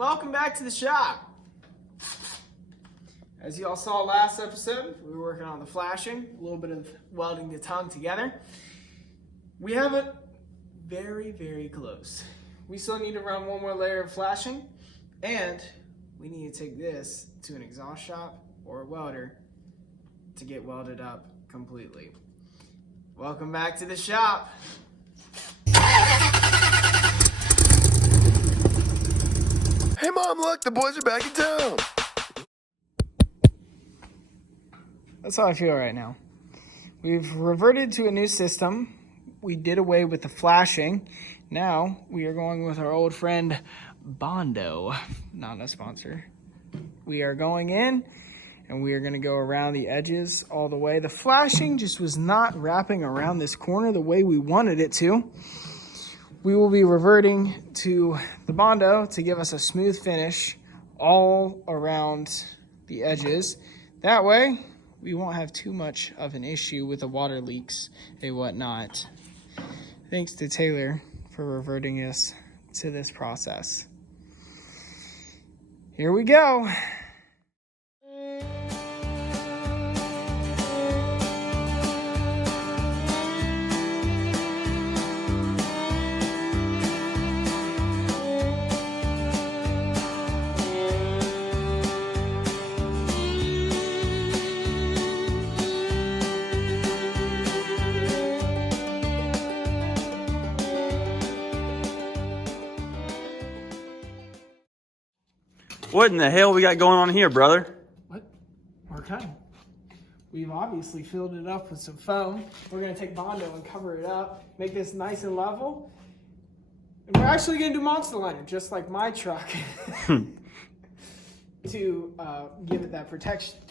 Welcome back to the shop. As you all saw last episode, we were working on the flashing, a little bit of welding the tongue together. We have it very, very close. We still need to run one more layer of flashing, and we need to take this to an exhaust shop or a welder to get welded up completely. Welcome back to the shop. Hey Mom, look, the boys are back in town. That's how I feel right now. We've reverted to a new system. We did away with the flashing. Now we are going with our old friend Bondo, not a sponsor. We are going in and we are going to go around the edges all the way. The flashing just was not wrapping around this corner the way we wanted it to. We will be reverting to the Bondo to give us a smooth finish all around the edges. That way, we won't have too much of an issue with the water leaks and whatnot. Thanks to Taylor for reverting us to this process. Here we go. What in the hell we got going on here, brother? What? Okay. We've obviously filled it up with some foam. We're going to take Bondo and cover it up, make this nice and level. And we're actually going to do monster liner, just like my truck, to give it that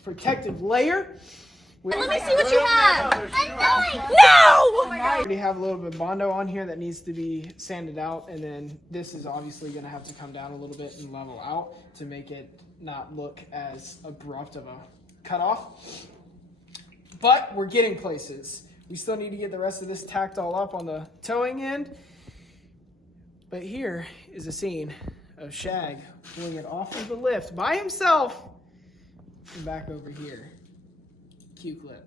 protective layer. Let me see what you have. No! I already have a little bit of Bondo on here that needs to be sanded out, and then this is obviously going to have to come down a little bit and level out to make it not look as abrupt of a cutoff. But we're getting places. We still need to get the rest of this tacked all up on the towing end. But here is a scene of Shag pulling it off of the lift by himself and back over here. Cue clip.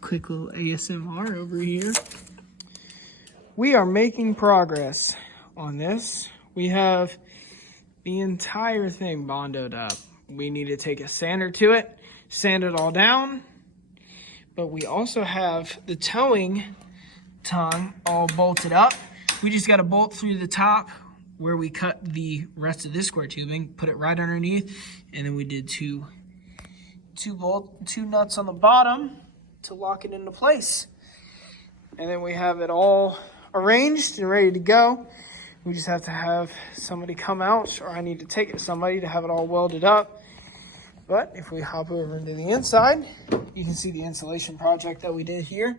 Quick little ASMR over here. We are making progress on this. We have the entire thing bondoed up. We need to take a sander to it, sand it all down, but we also have the towing tongue all bolted up. We just got to bolt through the top where we cut the rest of this square tubing, put it right underneath, and then we did two nuts on the bottom to lock it into place. And then we have it all arranged and ready to go. We just have to have somebody come out, or I need to take it to somebody to have it all welded up. But if we hop over into the inside, you can see the insulation project that we did here,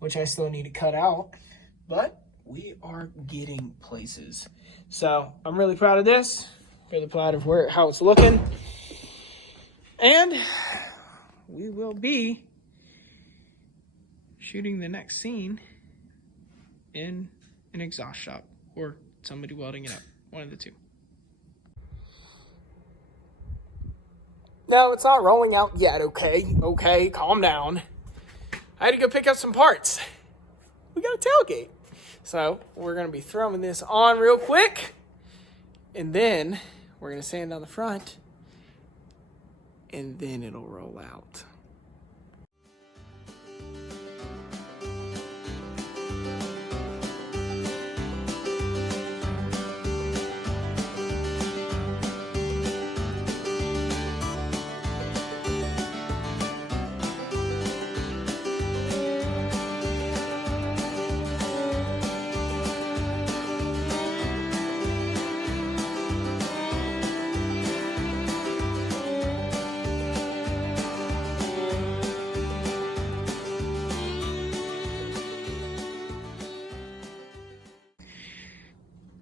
which I still need to cut out. But we are getting places. So I'm really proud of this, really proud of how it's looking. And we will be shooting the next scene in an exhaust shop or somebody welding it up. One of the two. No, it's not rolling out yet, okay? Okay, calm down. I had to go pick up some parts. We got a tailgate. So we're going to be throwing this on real quick. And then we're going to sand down the front. And then it'll roll out.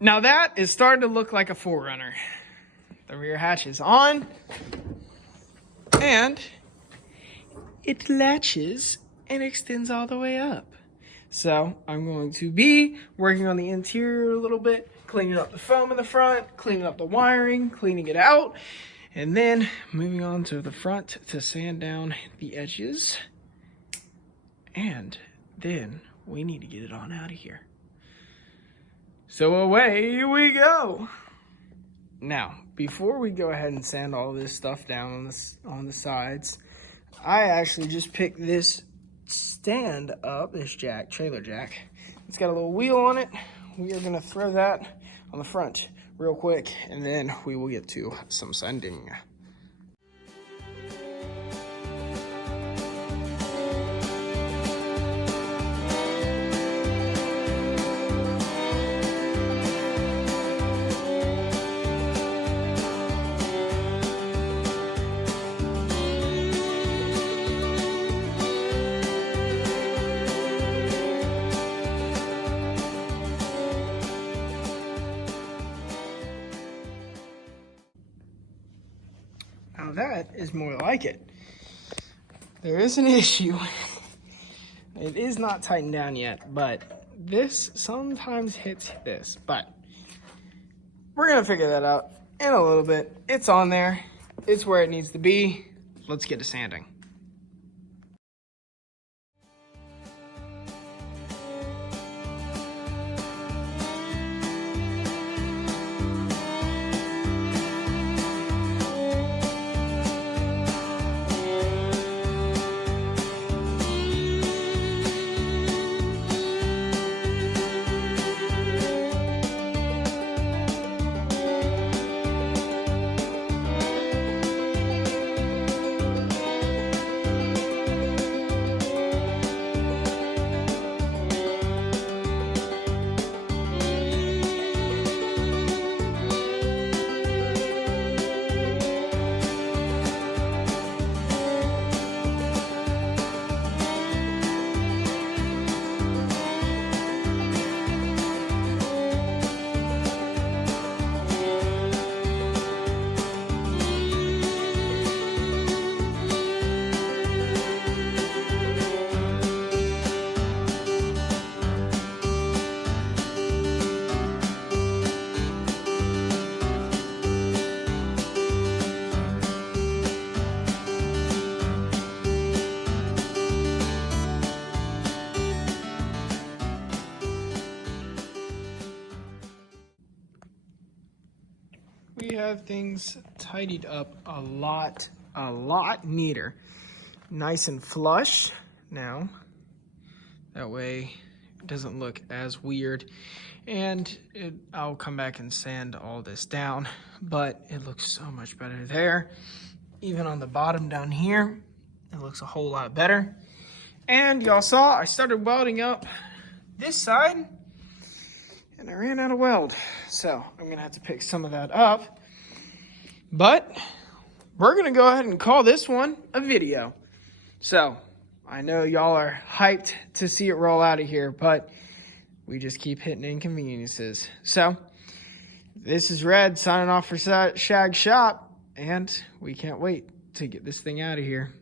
Now that is starting to look like a 4Runner. The rear hatch is on, and it latches and extends all the way up. So I'm going to be working on the interior a little bit, cleaning up the foam in the front, cleaning up the wiring, cleaning it out, and then moving on to the front to sand down the edges. And then we need to get it on out of here. So away we go. Now, before we go ahead and sand all this stuff down on the sides, I actually just picked this stand up, this trailer jack. It's got a little wheel on it. We are gonna throw that on the front real quick, and then we will get to some sanding. Now that is more like it. There is an issue. It is not tightened down yet, but this sometimes hits this. But we're gonna figure that out in a little bit. It's on there. It's where it needs to be. Let's get to sanding. We have things tidied up a lot neater. Nice and flush now. That way it doesn't look as weird. And I'll come back and sand all this down, but it looks so much better there. Even on the bottom down here, it looks a whole lot better. And y'all saw I started welding up this side, and I ran out of weld. So I'm gonna have to pick some of that up. But we're gonna go ahead and call this one a video. So I know y'all are hyped to see it roll out of here, but we just keep hitting inconveniences. So this is Red signing off for Shag Shop, and we can't wait to get this thing out of here.